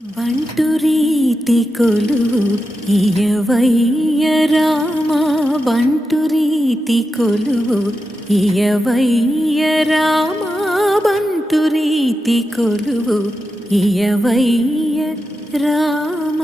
బంటు రీతి కొలువు ఇయవయ్య రామ, బంటు రీతి కొలువు ఇయవయ్య రామ, బంటు రీతి కొలువు ఇయవయ్య రామ.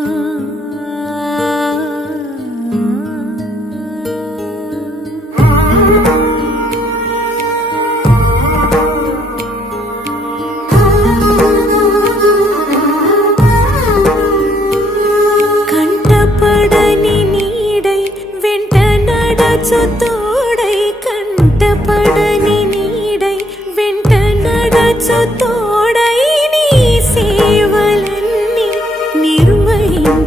తోడై కంటపడని నీడై వెంట నడచు తోడై నీ సేవలన్నీ నిర్వహించగలిగే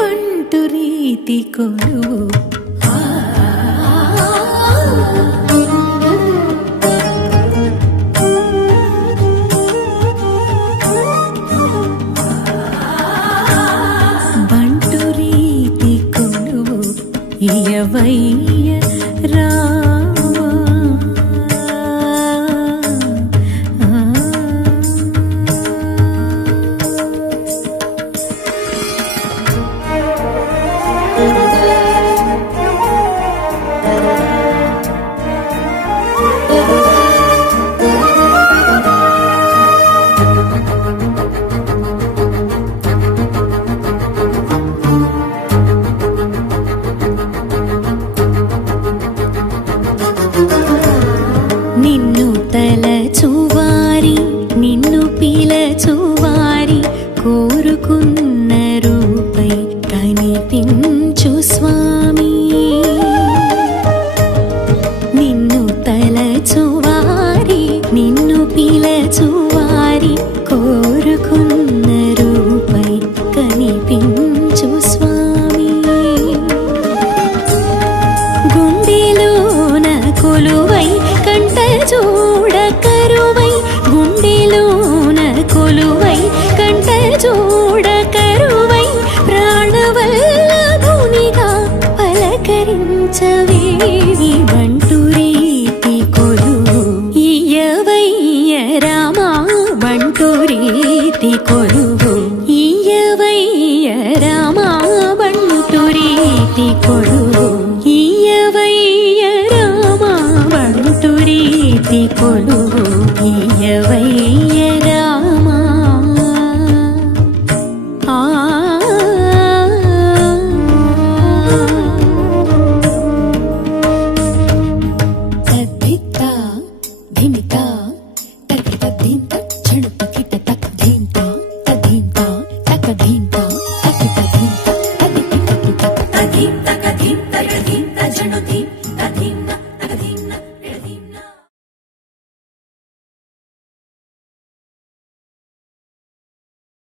బంటు రీతి కొలువు. ఇయవయ్య రామ. నిన్ను తలచువారి నిన్ను పిలచువారి కోరుకున్న రూపై కనిపించు స్వామి. నిన్ను తలచువారి నిన్ను పిలచువారి కోరుకున్న రూపై కనిపించు స్వామి. గుండెలోన కొలువై చూడ కరువై, గుండెలోన కొలువై కంట చూడ కరువై, ప్రాణవల్లభునిగా పలకరించవే బంటు రీతి కొలువు ఇయవయ్య రామ, బంటు రీతి కొలువు ఇయవయ్య రామ, బంటు రీతి కొలువు.